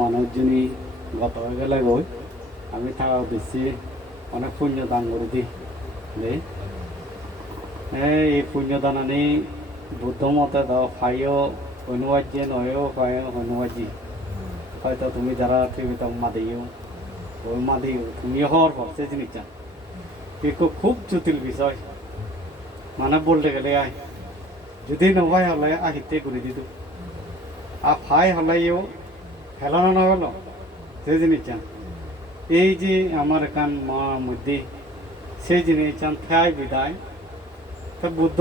মানুষ যিনি গত হয়ে গেলে গই আমি থাকা দিচ্ছি অনেক পুণ্য দান করে দিই। দেই এই পুণ্যদান আনি বুদ্ধ মতে দাও, খাইও, অনুবাজ্যে নয়ও খায় অনুবাজ্যি। হয়তো তুমি যারা টিভিতে মা দিও ওই মা দিও তুমি হওয়ার পর সে জিনিসটা। এগুলো খুব জটিল বিষয়। মানে বলতে গেলে আয়, যদি নভাই হলে আহিতে করে দিত। আর ফাই হলাইও হেলানো না হলো সে জিনিসটা এই যে আমার এখান মা মধ্যে, সেই জিনিস ঠাই বিদায়। তো বুদ্ধ,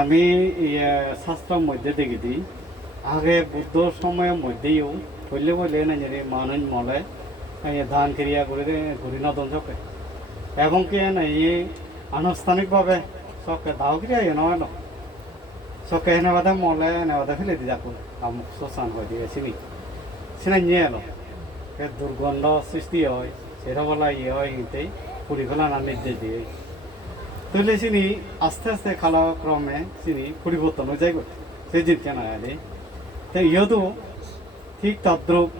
আমি শাস্ত্রের মধ্যে দেখি দিই আগে বুদ্ধ সময়ের মধ্যেও বললে বললে না জানি মানুষ মলে ধান ক্রিয়া করে ঘুরি নদন চকে এবং কি না এই আনুষ্ঠানিকভাবে চকে দাও ক্রিয়া, এ নয় না চকে এনে বাদে মলে, এনে বাদে ফেলে দি যাকো শ্মশান হয়ে দিয়ে চিনি চিনা। নিয়ে এলো দুর্গন্ধ সৃষ্টি হয় সেটা বলা ইয়ে হয় কিন্তু পুরি ফেলা না নির্দেশ দিয়ে। তাহলে চিনি আস্তে আস্তে খালা ক্রমে চিনি পরিবর্তন হয়ে যায় সে জিনিস কেনা আরে তো ইয়তো ঠিক তদ্রুপ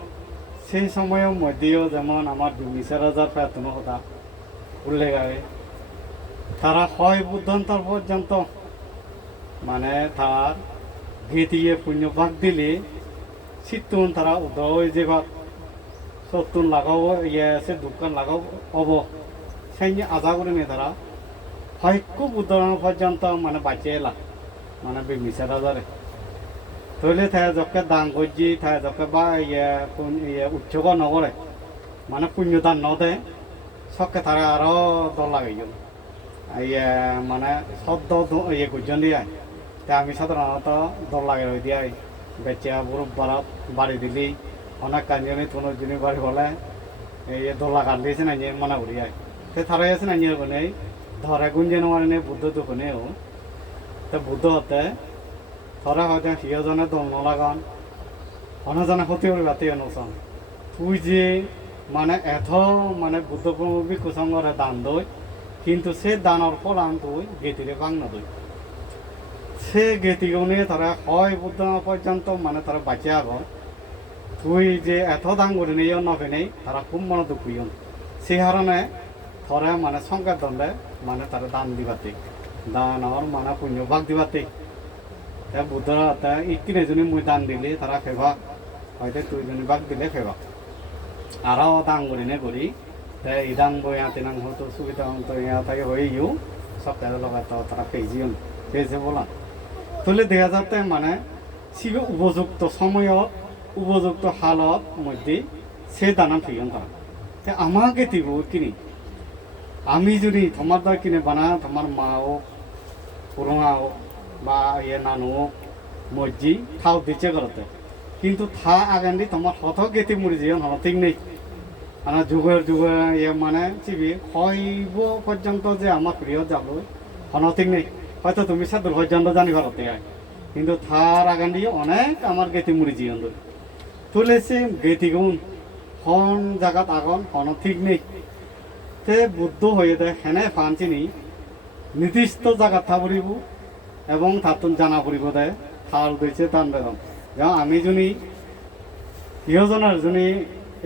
সেই সময়ের মধ্যেও যেমন আমার বিম্বিসার হাজার প্রার্থন হতা উল্লেখ আছে তারা হয় বুদ্ধন্তর পর্যন্ত মানে তার গীতিয়ে পুণ্যভাগ দিলে শীতন তারা উদয় যে ভাগ। সত্তর লাগাও ইয়ে আছে, দোকান লাগাও হব। সেই আজা করে নিয়ে তারা হয়কু বুদ্ধন পর্যন্ত মানে বাঁচিয়ে এলা মানে বিমিসার হাজারে তৈলে থায় যকে দান করছি থায় যকে বা ইয়ে ইয়ে উৎসব নকরে মানে পুণ্যদান নদে। সকে তারা আরও দল লাগাই ইয়ে মানে শব্দ ইয়ে করছেন দিয়ে তা আমি সাধারণত দল লাগাই রই দিয়ে বেচা বুড়ো বাড়া বাড়ি দিলি। অনেক কাঞ্জনি কোনো জিনি বাড়ি বলে। এই দোলা কাট দিয়েছে না, নিয়ে মনে করি আয় তে তারা আছে না, নিয়ে কোনে ধরে গুঞ্জে মানে বুদ্ধ দোকানেও তে বুদ্ধ হতে ধরা হয়তো সিয়জনে দল নলাগান অনজনে ক্ষতি করে রাতে অনুসন তুই যে মানে এত মানে বুদ্ধ প্রমুখী কুসঙ্গরে দান দই, কিন্তু সে দানের ফলান তুই গেতিরে ভাঙনা দই। সে গেতিকে নিয়ে তারা হয় বুদ্ধ পর্যন্ত মানে তারা বাঁচে আগ। তুই যে এত দাম করে নিয়ে নভে নেই, তারা খুব মনে দুঃখিয়ন সেই কারণে থরে মানে সংকেত দণ্ডে মানে তারা দান দিবাতে। দান আমার মানে পুণ্য ভাগ দিবাতে। তে বুদ্ধরা তে ইকিনে জনী মুই দান দিলে, তারা ফেবা। হয়তো তুই জনী ভাগ দিলে ফেবা। আরও দান করে নে করি। তে ইদাং বই আতে নাং হতো সুবিধা হতো ইয়া থাকে হয়ে ইউ সব তাদের লগাই তো তারা পেয়েছিও পেয়েছে বলা। তাহলে দেখা যাতে মানে শিবে উপযুক্ত সময়ত, উপযুক্ত হালত মধ্যে সে দানা ফিরন তারা তে আমাকে দিব কিনি। আমি যদি তোমার দ্বারা কিনে বানা তোমার মা হোক পুরোঙা হোক বা ইয়ে নানু হোক মজ্জি খাও দিচ্ছে করতে কিন্তু থা আগান্দি তোমার হত গেতি মুড়ি জীবন হল ঠিক নেই। মানে যুগের যুগে ইয়ে মানে চিবি হইব পর্যন্ত যে আমার প্রিয় যাব হন ঠিক নেই। হয়তো তুমি সাদুর পর্যন্ত জানি ঘরতে আয়। কিন্তু থার আগান্দি অনেক আমার গেতি মুড়ি জীবন ধরে তুলেছে গেতি গুণ, হন জায়গাত আগন হন ঠিক নেই। তে বুদ্ধ হয়ে দেয়, হেনে ফানচিনি নির্দিষ্ট জায়গা থা পড়িব এবং তাতুন জানা পড়িব দেয় থাল দিয়েছে তান বেদম যেমন আমি যদি ইহজনের যদি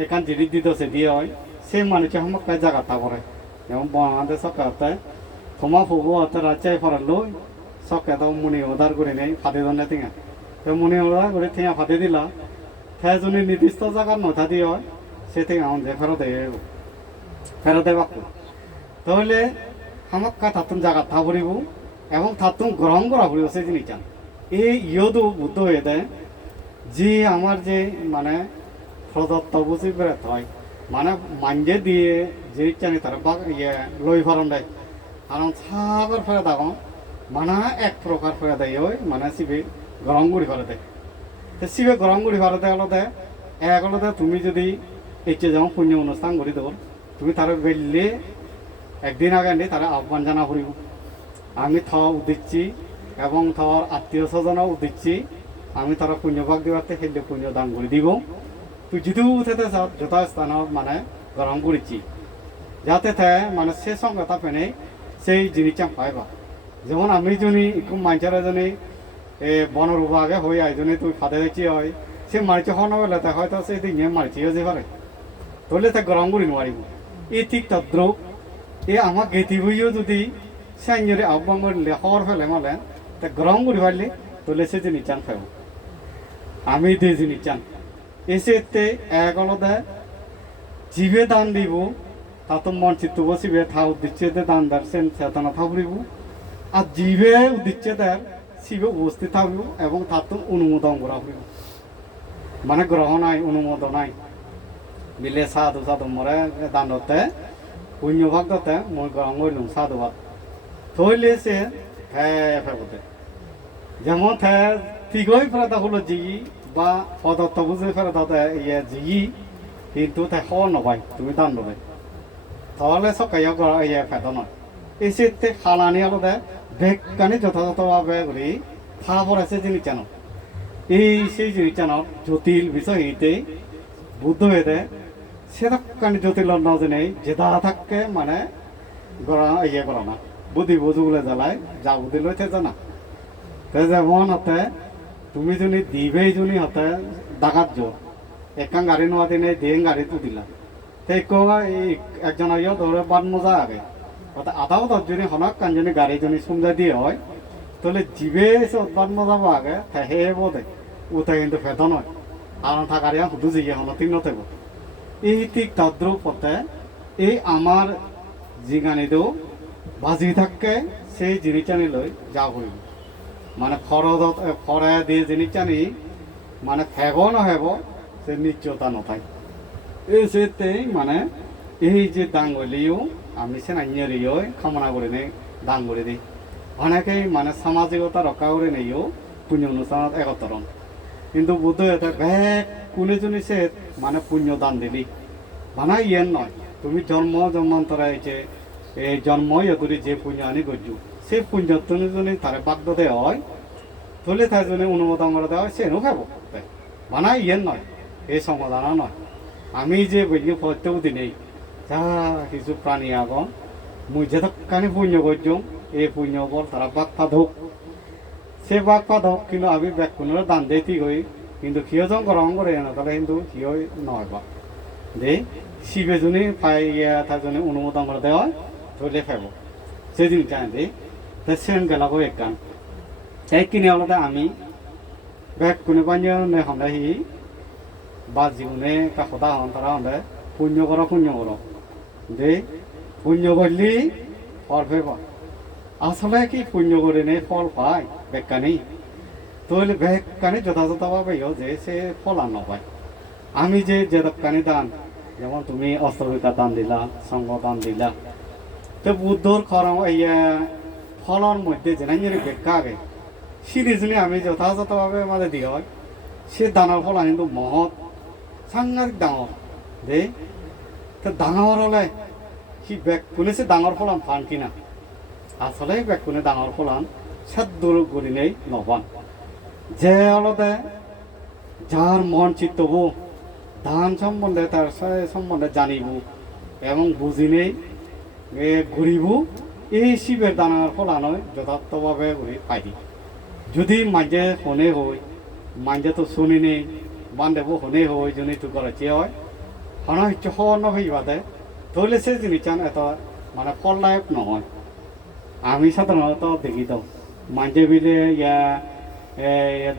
এখান জিনিস দিতেছে দিয়ে হয় সে মানুষে আমাকে কাজ জায়গা থা পড়ে। যেমন বাংলাদেশ সরকারতে থমা ফুবো হাতে রাজ্যায় ফরাল লই সকে তো মুনি উদার করে নেই ফাঁদে দণ্ডে টিঙা তো মুনি উদার করে টিঙা ফাঁদে দিলা। তে যদি নির্দিষ্ট জায়গার নথা দিয়ে হয় সে থেকে আমার যে ফেরত ফেরত বাকু। তাহলে আমাক কা তাতুন জায়গা থা পড়িব এবং তাতুন গ্রহণ করা পড়িব সে জিনিসটা এই ইয়দু বুদ্ধ হয়ে দেয় যে আমার যে মানে প্রদত্ত বুঝি বেড়ে হয় মানে মাঞ্জে দিয়ে জিনিসটা নি তারা ইয়ে লই ফরন দেয়। কারণ সাগর ফেরা দাও। মানে এক প্রকার ফেরা দেয় ওই মানে শিবে গরম গুড়ি ফেরা দেয়। তো শিবে গরম গুড়ি ফেরা দেয় হলতে এক হলতে তুমি যদি একে যেমন পুণ্য অনুষ্ঠান করি দেবো, তুমি তারা বেললে একদিন আগে নি তারা আহ্বান জানা করিব। আমি থ উদিচ্ছি এবং থর আত্মীয় স্বজনও উদিচ্ছি আমি তারা পুণ্যভাগ দিবাতে সেইলে পুণ্য দান করে দিব। তুই যদিও উঠেতে যথাস্থানত মানে গরম করেছি যাতে তে মানে সে সঙ্গে তা পেনে সেই জিনিসটা পাইবা। যেমন আমি যদি একটু মানুষের এজনী এ বন বিভাগে হই আইজনী তুই ফাঁদে দেখছি হয়। সে মারিছে হন বেলা তা হয়তো সে দিনে মারিছে যে পারে তাহলে তা গরম করি নোৱাৰিব। এই ঠিক তদ্রুপ এই আমাক গেতি বইও যদি সাইনরে আহ্বান করলে হর ফেলে মালে তা গরম করে পারলে তাহলে সে জিনিস চান ফেব আমি দিয়ে জিনিস চান এসে এক আলাদা জিভে দান দিব। মন চিত্ত বসিবে থা উদ্দিচ্ছে দান দারছেন চেতনা থাকব আর জিভে উদ্দিচ্ছে দেয় শিবে উপস্থিত থাকব এবং তাতো অনুমোদন করা হইব মানে গ্রহ নাই অনুমোদন নাই বিলে সাধু সাধু মরে দানতে পুণ্য ভাগতে মই গ্রহণ করলুম সাধু ভাগ থইলে সে ফে ফেবতে যেমন থে ঠিকই ফেরত হলো জিগি বা পদার্থ বুঝে ফেরত ইয়ে জিগি কিন্তু তে হওয়া নবাই তুমি দান নবাই তাহলে সকাইয়া করা ইয়ে ফেদ নয়। এসে তে খালানি আলাদা বেগকানি যথাযথভাবে করি ফা পড়েছে জিনিস জানো এই সেই জিনিস জানো জটিল বিষয় এইতে বুদ্ধ বেদে সেরকম জটিল নজনে যেটা থাকে মানে ইয়ে করা না। বুদ্ধি বুঝুগুলো জ্বালায়, যা বুদ্ধি লইতে জানা তে যেমন হতে, তুমি যদি দিবেই যদি হতে ডাকাত জোর একান গাড়ি নোয়া দিনে, দিয়ে গাড়ি তো দিলা তে কোয়া এই একজন বান মজা আগে। অর্থাৎ আধাও দশ জনী হনক কানজনী গাড়ি জনী সুমজা দিয়ে হয়। তাহলে জিবে এসে উৎপাদ মজা আগে হে বোধে উঠে কিন্তু ফেদ নয় কারণ থাকার ইয়া শুধু জিগে হন তিন নথেব এই ঠিক তদ্রুপ পথে এই আমার জিগানিতেও বাজি থাকে সেই জিনিসটানি লৈ যা হইব মানে ফরদ ফরে দিয়ে জিনিসটানি মানে ফেগ নহব সে নিশ্চয়তা নথায় এই সেতে মানে এই যে দাঙ্গলিও, আমি সে নাইয়ারিও কামনা করে নেই দান করে দিই অনেকেই মানে সামাজিকতা রক্ষা করে নেইও, পুণ্য অনুষ্ঠানত একতরণ। কিন্তু বুদ্ধ এটা ব্যাগ কোনে জনে সে মানে পুণ্য দান দিলি। মানে ইয়েন নয়, তুমি জন্ম জন্মান্তরে হয়েছে এই জন্মই এগুলি যে পুণ্য আনি করছু সে পুণ্য তুমি যদি তারে বাধ্য দেওয়া হয় তাহলে তার জন্য অনুমোদন করে দেওয়া হয় সে নো খাব। মানে ইয়েন নয়, এই সমাধান নয়। আমি যে বৈজ্ঞ প্রত্যেক দিনেই যা কিছু প্রাণী আগন মুই যে কানে পুণ্য করছুম এই পুণ্য বল তারা বাক পাধক সে বাক পাধক কিন্তু আমি ব্যাক কোনো দান দিতে গই কিন্তু সিও যখন গ্রহণ করে না তাহলে কিন্তু সিও নয় বা। দে, শিবে জনে পাই জন্য অনুমোদন দেওয়া হয় ধরলে ফেব সেদিন চাই দে, তা সেন গেলাগো এক গান তাই কিনে আলাদা আমি ব্যাক কোনো বানিয়ে নে হন্দা হি বা জীবনে কাকতা হন তারা হন্দা, পুণ্য করো পুণ্য করো। দে, পুণ্য করলি, ফল পেবা আসলে কি পুণ্য করে নে, ফল পায়? বেকানি। তাহলে বেকানি যথাযথভাবে যে সে ফল আর নপায় আমি যে যে দোকানি দান, যেমন তুমি অস্ত্রবিকা দান দিলা, সঙ্গ দান দিলা। তো বুদ্ধর খরম ইয়ে ফলর মধ্যে যেন বেকা আগে সিরিজলি আমি যথাযথভাবে আমাদের দিয়ে। হয় সে দানার ফল কিন্তু মহৎ। সাংঘাতিক ডাঙর দে, তো ডাঙর হলে বেগ কোনে সে ডাঙর ফলান ফান কিনা। আসলে বেগ কোনে ডাঙর ফলান সাদ্দুর করি নেই, নবান। যে অলতে যার মন চিত্তব ধান সম্বন্ধে তার সম্বন্ধে জানিব এবং বুঝি নেই ঘুরিব এই শিবের দানার ফলানয় যথার্থভাবে ঘুরি পাই যদি মাঝে শনে হই মাঝে তো শুনি নেই বান্ধব শনে হই যদি তো করেছে হয়। হনা হচ্ছে হন হইবাদে তাহলে সে জিনিস এত মানে ফলদায়ক নহয়। আমি সাধারণত দেখি তো মাঝে বিলে ইয়া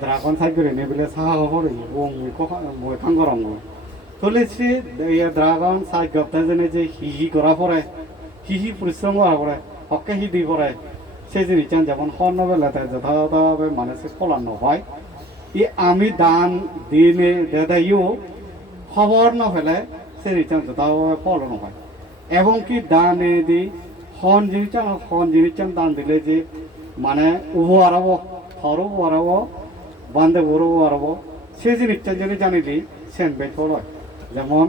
ড্রাগন সাইড করে নে বিলে সাহা হবর মুই খান গরম তাহলে সে ইয়া ড্রাগন সাইড গপ্তা জনে যে হি হি করা পরে হি হি পরিশ্রম করা পরে হকে হি দি পরে সেই জিনিস যেমন হন বেলাতে যথাযথভাবে মানে সে ফলান নহয়। আমি দান দিনে দেদাইও খবর না ফেলে সে রিটার্ন যথাভাবে ফল নহয় এবং কি দানে দি হন জিনিস হন জিনিস দান দিলে যে মানে উভো আরব থর উভো আরব বান্ধে বড় আরব সে জিনিসটা যদি জানিলি, সেন যেমন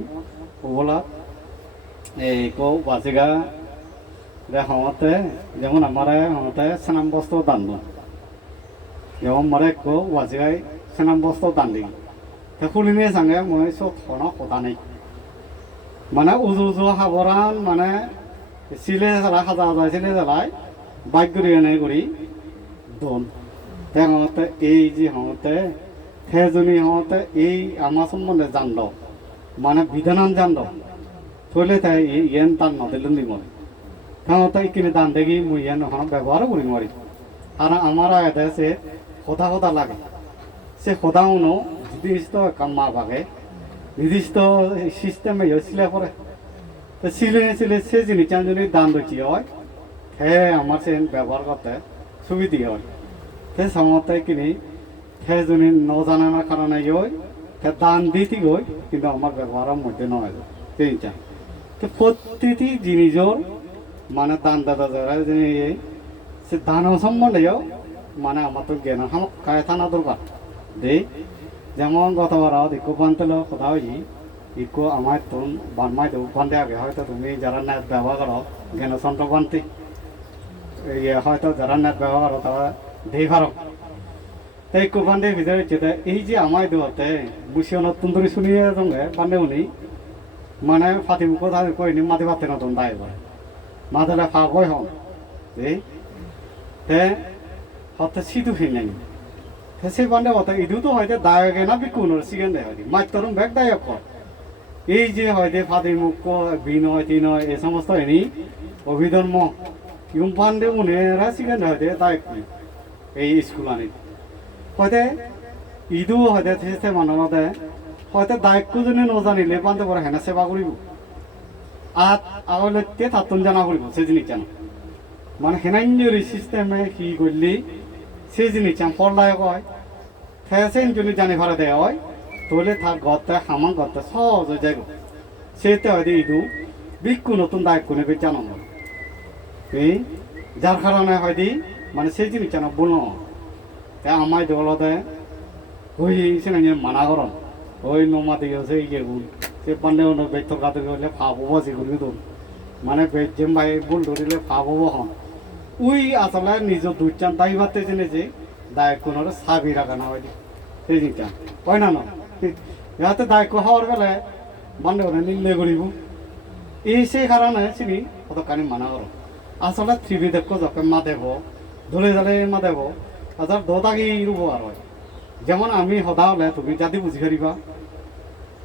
উভলা এই কো বাসিগা রে হমতে, যেমন আমার হমতে সানাম বস্ত্র দান দো যেমন মরে কো বাসিগাই সানাম বস্ত্র দান দিই তা খুলিনে সাঙ্গে মই সব থন মানে উজু উজু সাবরান মানে চিলে জ্বালা সাজা সাজা চিলে জ্বালাই বাইক কৰি এনে কৰি দন তেওঁ হওঁতে এই যে হওঁতে সেজনী হওঁতে এই আমাৰ সম্বন্ধে জানল মানে বিধানান জানল থলে তাই ইয়েন তান নদিল নিমল সিহঁতে এইখিনি দান দেখি মই ইয়ান এখন ব্যৱহাৰো কৰি নোৱাৰিম আৰু আমাৰ আয়াতে সে সদা সদা লাগে। সে সদাউনো নির্দিষ্ট কাম্মা ভাগে নির্দিষ্ট সিস্টেমে সিলে পরে তো সিলে সিলে সে জিনিস যদি দান দিচ্ছি হয় সে আমার সে ব্যবহার করতে সুবিধি হয়। সে সমতে কিনি সে যদি নজানার কারণে হয় সে দান দিতে গই কিন্তু আমার ব্যবহারের মধ্যে নয় তিনটা তো প্রতিটি জিনিসের মানে দান দাদা যারা যিনি সে দান সম্বন্ধেও মানে আমার তো জ্ঞান আমার কায় থানা দরকার দেই, যেমন গতবার ইকো বানতে কথা হই ইকো আমার তোন বানমাই দেবো বানতে আগে হয়তো তুমি যারা নেট ব্যবহার করো জ্ঞানচন্দ্র বানতে ইয়ে হয়তো যারা নেট ব্যবহার করো তারা দেই পারো তো ইকো বান্ধে ভিতরে যেতে এই যে আমায় দেওয়াতে বুঝিও নতুন ধরে শুনিয়ে দঙ্গে বান্ধে উনি মানে মুখ থাকে কইনি মাটি ফাতে নতুন দায় করে মাথাটা ফা বই হন দেই তে হতে সিধু ফিরলেন সে বান্ধে কথা ইদু তো হয়তো দায়কে না বিকুনোর সিগেন দেয় হয়তো মাত্রম ব্যাগ দায়ক কর এই যে হয়তো ফাতে মুখ বিনয়, তিনয় এই সমস্ত এনি অভিধর্ম, ইউম পান্ডে উনেরা সিগেন হয়তো দায়ক এই স্কুল আনি হয়তো ইদু হয়তো সে মানবতে হয়তো দায়িত্ব যদি নজানিলে, পান্তে পরে হেনা সেবা করিব আর আগলে তাতুন জানা করিব সে জিনিস জানা। মানে হেনাঞ্জরি সিস্টেমে কি করলি সে জিনিস চান পড়লায়ক হয় ফ্যাশন যদি জানি ভাড়া দেওয়া হয় তাহলে তার গতে হামান গতে সহজ হয়ে যাইব সেতে হয়তো ইদু বিক্ষু নতুন দায়িত্ব নেবে জানানো এই যার কারণে হয়তো মানে সেই জিনিস জানা বলো তে আমায় দলতে ওই সেনা মানা করন। ওই নমা দিয়ে আছে ইয়ে গুল, সে পান্ডে অন্য বেতর কাতে গেলে ফাবো করি তো মানে বেজেম ভাই ভুল ধরিলে ফাবো হন। ওই আসলে নিজ দুইচান দায়ী ভাবতে জেনেছে দায়িত্ব কোনো সাবি রাখা না হয়নি সেই জিনিসটা। কয় না না। ইয়াতে দায়িত্ব হওয়ার বেলে বান্ধে ওরা নিলে করিব এই সেই কারণে চিনি কতখানি মানা করো। আসলে থ্রিবি দেখ যখন মা দেব ধরে জালে মা দেব আচ্ছা দোতাকি রূপ আর হয়। যেমন আমি সদা হলে তুমি জাতি বুঝি পারিবা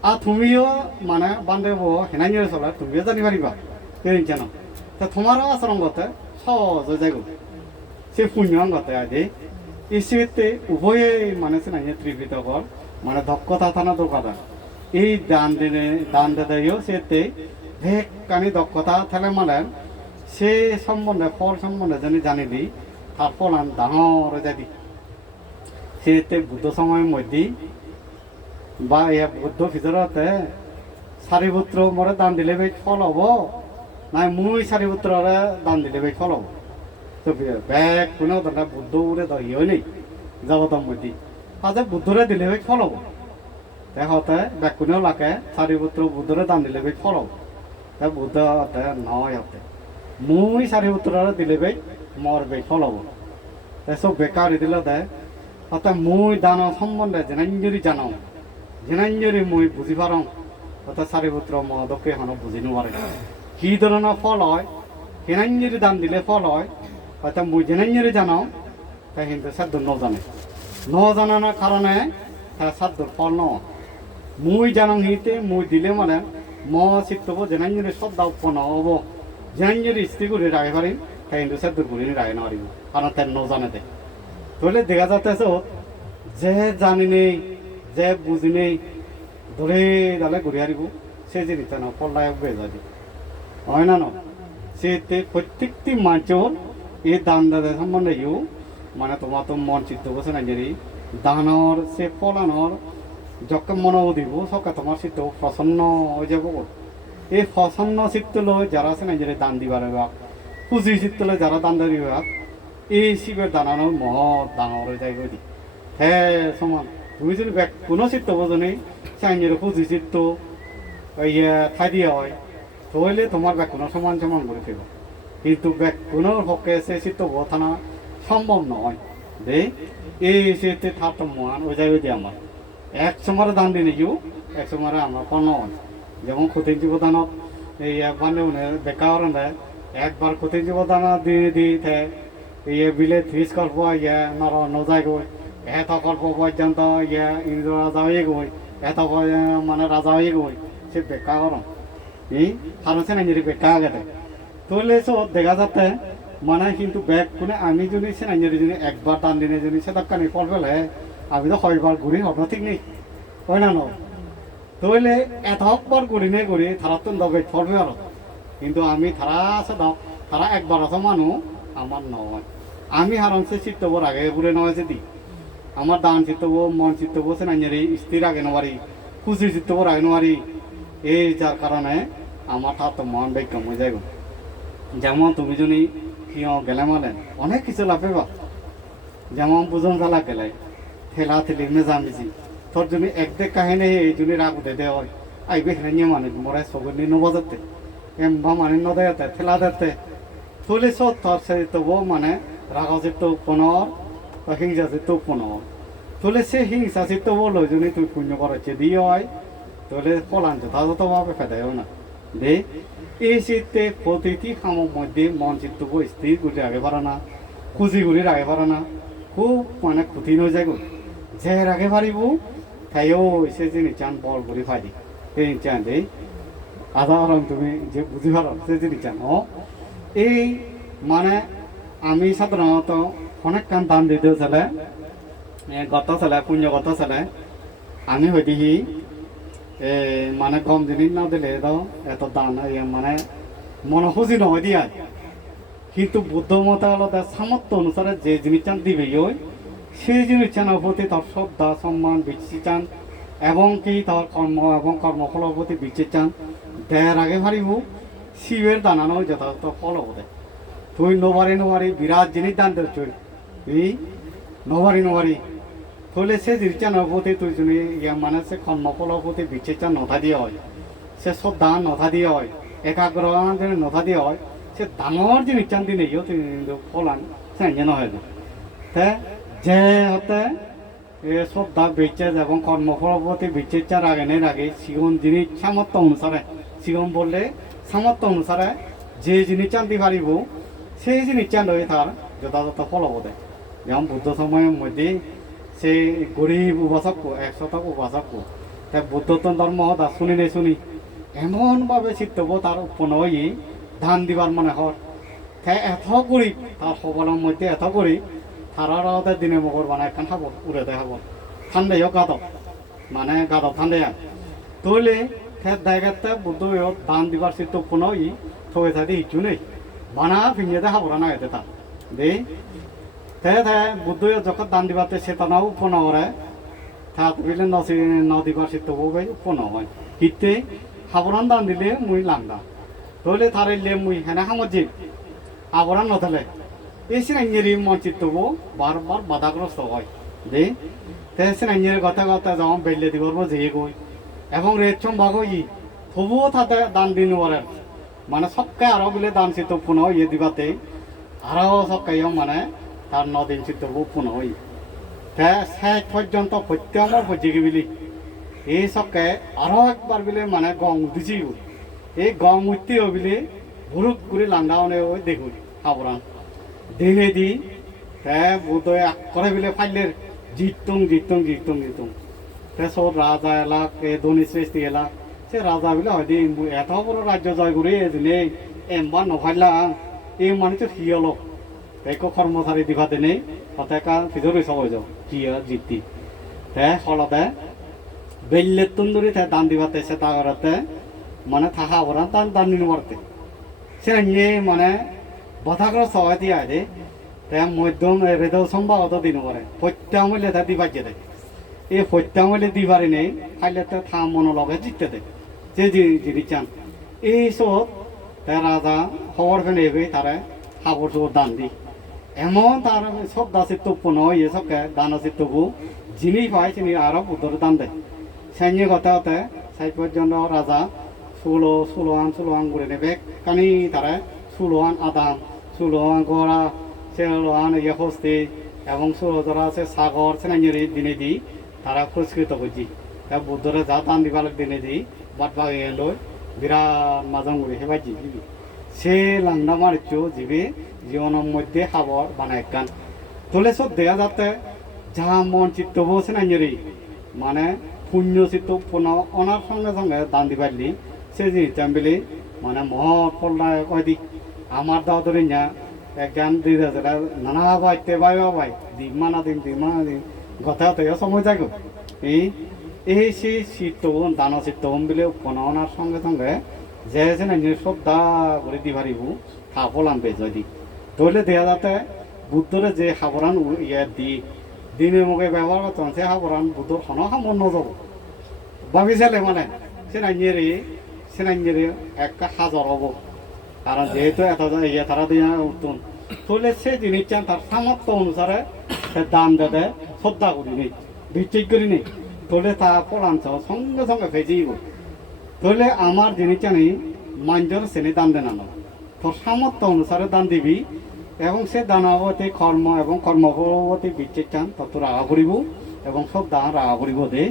আর তুমিও মানে বান্ধব হেনাই চলে, তুমিও জানি পারিবা সেই জানো তা তোমারও আচরণ করতে সহজ হয়ে যাইব সে পুণ্যন করতে আগে এসেতে উভয়ে মানে সিনাইয়ে ত্রিপিতকর মানে দক্ষতা থানা দরকার এই দান দিনে দান দেদেও সেতে ভেক কানি দক্ষতা থাকলে মানে সে সম্বন্ধে ফল সম্বন্ধে জানি জানিলি তার ফল আন ডাঙর যাদি সেতে বুদ্ধ সময়ের মধ্যে বা ইয়া বুদ্ধ ভিতরতে চারিপুত্র মরে দান দিলে ফল হব নাই, মুই চারিপুত্ররে দান দিলে বেশ ফল হব তো ব্যাগ কোনো দাদা বুদ্ধ উড়ে দহিও নেই। জগতর মধ্যে তাতে বুদ্ধরে দিলে বেশ ফল হব দেখতে ব্যাগ কোনেও লাগে চারিপুত্র বুদ্ধরে দান দিলে বেশ ফল হব তা বুদ্ধ নয় হতে মুই চারিপুত্ররে দিলে বেশ মর বেশ ফল হব তাই সব বেকার দিলে দেয় অর্থাৎ মুই দান সম্বন্ধে জেনাঞ্জুরি জানো জেনাঞ্জুরি মুই বুঝি পারং অর্থাৎ চারিপুত্র মদকে হন বুঝি নোৱাৰে কি ধৰণৰ ফল হয় জেনাঞ্জুরি দান দিলে ফল হয় হয়তো মুই জেনাঞ্জুরি জানাও তাই কিন্তু সাধ্য নজানে। নজানার কারণে তার সাধ্যর ফল ন মুই জানাং হিতে, মুই দিলে মানে ম চিত্তব সব দাও ফল হব। জেনাঞ্জুরি স্থির করে রাখে পারিম তাই কিন্তু সাধ্য করে রাখে নোৱাৰিব কাৰণ তাই নজানে দে। তাহলে দেখা যাচ্ছে যে জানি নেই, যে বুঝি নেই, ধরে তাহলে ঘুরে হারিব সে জিনিসটা না পল্লায় বেজা দি হয় না সেতে প্রত্যেকটি মানুষের এই দান দাদা সম্বন্ধে ইউ মানে তোমার তো মন চিত্ত বসে না যদি, দানর সে ফলানোর যখন মনে দিব সকে তোমার চিত্ত প্রসন্ন হয়ে যাব। এই প্রসন্ন চিত্ত লই যারা আছে না যদি দান দিবার খুশি চিত্ত লই যারা দান দিবার, এই শিবের দানানোর মহৎ ডাঙর হয়ে যায় গদি হ্যাঁ সমান, তুমি যদি কোনো চিত্ত বোঝো নেই চাইনির খুঁজি চিত্ত ইয়ে ঠাই দিয়া হয় তাহলে তোমার ব্যাগ কোনো সমান সমান করে ফেলব কিন্তু ব্যাগ কোনো হকে সে চিত্ত বোথানা সম্ভব নয়। দে এই সেতে থাকতো মহান ওই যায় ওই আমার। এক সময় দান দিনে ইউ এক সময় আমরা পণ্য যেমন ক্ষতি জীবদানত এই একবার বেকার একবার ক্ষতি জীবদানত দিয়ে দিয়ে ইয়ে বিলে থ্রিস করব ইয়ে নর নজাই গৈ। এত কল্প পর্যন্ত ইয়ে ইন্দ্র রাজা হয়ে গই এত মানে রাজা হয়ে গই সে বেকা করম এই নাইজেরি বেকা গেতে তাহলে সব দেখা যাচ্ছে মানে কিন্তু ব্যাগ কোনে আমি যদি সে নাইজেরি যদি একবার টান দিনে যদি সে দোকানে ফল পেলে, আমি তো কয়বার ঘুরি হব ঠিক নেই হয় না ন? তাহলে এতবার ঘুরি নে ঘুরি তারা তো দবে ফলবে আর কিন্তু আমি তারা আছে দাও তারা একবার আছে মানুষ আমার নয় আমি হারামসে চিত্তবর আগে ঘুরে নেওয়া যদি। আমার দান চিত্তব মন চিত্তব সে নাইজেরি স্থির আগে নেওয়ারি খুশি চিত্তবর আগে নেওয়ারি এই যার কারণে আমার তার তো মন যায় গো। যেমন তুমি যদি কিয় গেলে মালেন অনেক কিছু লাভে বা। যেমন বুঝন জ্বালা গেলে, ঠেলা ঠেলি মেজামেজি তোর জন্য এক দেখ কাহিনী, এই জন্য রাগ উঠে দেওয়া হয়, আইবে হেনে নিয়ে মানে মরে সগুনি নবাজাতে এমবা মানে নদেয়াতে, ঠেলা দেতে। তুলি সব তোর সে তবু মানে রাগ চিত্ত পুনর হিংসা চিত্ত পুনর তুলে সে হিংসা চিত্ত বলো যদি তুই পুণ্য করাচ্ছে দিয়ে হয় তাহলে ফলান যথাযথভাবে ফেদায়ও না। দে, এই চিত্তে প্রতিটি কামের মধ্যে মন চিত্তকে স্থির করে রাখে পারে না খুশি করে রাখে পারে না, খুব মানে ক্ষতি হয়ে যায় যে রাখে পারিব তাইও সে জিনিস চান বল করে ফাইদি এই চান দেই আধা তুমি যে বুঝি পারো সে জিনিস চান ও এই মানে আমি সাধারণত অনেক কাম দান দিতে ছেলে গত ছেলে পুণ্য গত ছেলে আমি হইতেহি মানে কম জিনিস না দিলে তো এত দান মানে মনে খুশি নহয় দিয়া। কিন্তু বুদ্ধ মতে আলাদা সামর্থ্য অনুসারে যে জিনিস চান দিবে, ওই সেই জিনিস চান প্রতি তার শ্রদ্ধা, সম্মান বিচ্ছি চান, এবং কি তার কর্ম এবং কর্মফলের প্রতি বিচ্ছি চান, দেয়ার আগে ভারিব, শিবের দানানো যথাযথ ফল হবে। তুই নবারি নবারি বিরাট জিনিস দান দিচ্ছ এই নবারি নবারি তাহলে সে জিনিসটার প্রতি তুই যদি ইয়া মানে সে কর্মফলের প্রতি বিচ্ছেদটা নথা দিয়ে হয় সে শ্রদ্ধা নথা দিয়ে হয় একাগ্র নথা দিয়ে হয় সে ডাঙর জিনিসটা দিনে ইয়ে তুই ফলান সে যেন হয় না তে যে হতে এ শ্রদ্ধা বিচ্ছেদ এবং কর্মফলের প্রতি বিচ্ছেদটার আগে নেই আগে সিগন জিনিস সামর্থ্য অনুসারে সিগন বললে সামর্থ্য অনুসারে যে জিনিস চান্দি পারিব সেই জিনিস চান হয়ে তার যথাযথ ফল হবে যেমন বুদ্ধ সময়ের মধ্যে সে গরিব উপাসক একশত উপাসক তাই বুদ্ধত্ব ধর্ম তা শুনি নে শুনি। এমনভাবে চিত্তব তার উৎপন্ন হয়ে ধান দিবার মনে হর তাই এত গরিব তার সবলের মধ্যে এত গরিব তারার ওদের দিনে মগর বানায় খান খাব উড়ে দেয় খাব ঠান্ডাইও গাদব মানে গাদব ঠান্ডায় তৈলে খেত দায়গাতে বুদ্ধ ধান দিবার চিত্ত উৎপন্ন হয়ে থাকি ইচ্ছু নেই বানা ফিঙে দেখা বলা না তার দেই তে তে বুদ্ধ যখন দান দিবাতে সেতানাও উপন করে থাক বিলে নসি নদীবার সে তবু গাই উপন হয় কিতে হাবরান দান দিলে মুই লাংদা তলে থারে লে মুই হেনা হামজি আবরান নথলে এই সিনাইয়েরি মঞ্চিত তবু বারবার বাধাগ্রস্ত হয় দে তে সিনাইয়ের কথা কথা যখন বেলে দিবর যে গই এবং রেচম বাগই তবুও তাতে দান দিন ওরে মানে সবকে আরও বিলে দান চিত্ত পুনঃ ইয়ে দিবাতে আরও সবকে মানে তার নদিন চিত্ত পুনঃ হই। তে শেষ পর্যন্ত সত্যমৰ পর্যায়ে বিলি। এই সবকে আরও একবার বিলে মানে গং উঠিছি এই গং উঠতে বিলে ভুরুক করে লাঙ্গাওনে ওই দেখুন খাবরান দিনে দি তে বোধহয় করে বিলে ফাইলের জিতুং জিতুং জিতুং জিতুং তে সব রাজা এলাক, এ ধনী শ্রেষ্ঠী এলাক, সে রাজা বিলে হয় এত বড় রাজ্য জয় করে দিনে এমবা নফাইলা এই মানে তো হিয়লক নেই, তাতে কার ভিতরে সবাই যাও কিয়া জিতি। তে ফলতে বেল্লের তুন্দুরি তে দান দিবাতে সে তাগরতে মানে থাকা ওরা দান দান নিন করতে সে নিয়ে মানে বাধাগ্রস্ত হয় দিয়া দে তে মধ্যম হৃদয় সম্ভাবত দিন করে প্রত্যামূল্যে তা দিবার যেতে এই প্রত্যামূল্যে দিবারে নেই, খাইলে তে থা মনোলগে জিততে দে, যে জিনিস চান। এই সব রাজা খবর ফেলে তারে খাবার চোর দান দি। এমন তার সব দাসিত্ব পুনঃ ইয়ে সবকে দান চিত্তবু যিনি পায় তিনি আরও বুদ্ধর দান দেয়। সৈন্য কথা হতে সাই পর্যন্ত রাজা ষোলো ষোলোয়ান ষোলোয়ান করে নেবে। কানি তারা ষোলোয়ান আদাম ষোলোয়ান গোড়া ষোলোয়ান ইয়ে হস্তি, এবং ষোলো ধরা আছে সাগর, সেনাইয়ের দিনে দি তারা পুরস্কৃত করছি তা বুদ্ধরে যা দান দিবার দিনে দি বাদ বাগিয়ে লই বিরাট মাজাং করে হেবাইছি। সে লাংদা মারিচ জীবে জীবনের মধ্যে খাবার বানায় গান তোলে সব দেয়া যাতে যা মন চিত্ত বসে না মানে পুণ্য চিত্ত অনার সঙ্গে সঙ্গে দান দি পারলি সে জিনিসটা বলি মানে মহৎ ফলটা কয় দিক। আমার দাও ধরে না একজন দুই হাজার নানা বাইতে বাই বাই দিন মানা দিন দিন মানা দিন কথা তো সময় যাগো এই এই সেই চিত্ত দান চিত্ত বলে পুনঃ অনার সঙ্গে সঙ্গে যে আছে না নিজের শ্রদ্ধা করে দি পারিব ফলাম বেজয় দিক তাহলে দেখা যাতে বুদ্ধরে যে সাবধান ইয়ে দি দিনের মুখে ব্যবহার করতাম সে সাবধান বুদ্ধর কোনো সামন নজর চালে মানে সে নাইয়েরে সে নাইয়েরে একটা হাজার হব। কারণ যেহেতু এত ইয়ে তারা দিয়ে উঠতুন তাহলে সে জিনিসটা তার সামর্থ্য অনুসারে সে দাম দেবে শ্রদ্ধা করি নি ভিত্তিক করি নি। তাহলে তা পড়াঞ্চ সঙ্গে সঙ্গে ভেজেইব তাহলে আমার জিনিসটা নেই মাঞ্জর শ্রেণি দান দেন তোর সামর্থ্য অনুসারে দান দিবি, এবং সে দানবতী কর্ম এবং কর্মপরবর্তী বিচ্ছেদ চান, তত রাগা করিব এবং সব দান রাগা করিব দে।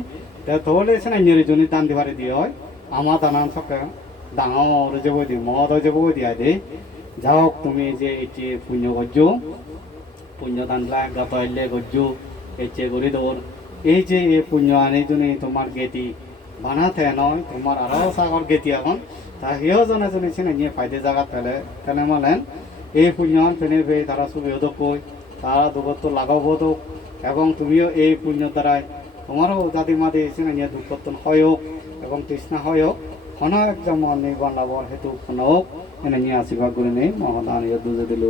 তাহলে সে না ইঞ্জরি জনি দান দিবারে দিয়ে হয় আমার দানান সকে ডাঙর যাব দি, মদ যাব দিয়া দে। যাও তুমি যে এটি পুণ্য গজ্য পুণ্য দানলা গত এলে গজ্য এচে করি দৌর এই যে এই পুণ্য আনি জনি তোমার গেতি বানাতে নয়, তোমার আরও সাগর গেতি এখন। তা সেও জনে জনে চিনে নিয়ে ফাইদে জায়গা পেলে। কেন মালেন, এই পুণ্যন পেনে পেয়ে তারা সুবিধ কই, তারা দুগত লাগাব দোক এবং তুমিও এই পুণ্য দ্বারাই তোমারও জাতি মাদি চিনে নিয়ে দুঃখতন হয় হোক এবং তৃষ্ণা হয় হোক হন একদম নির্বাণ লাভর হেতু হোক এনে নিয়ে আশীর্বাদ করে নেই, মহদান দুজে দিল।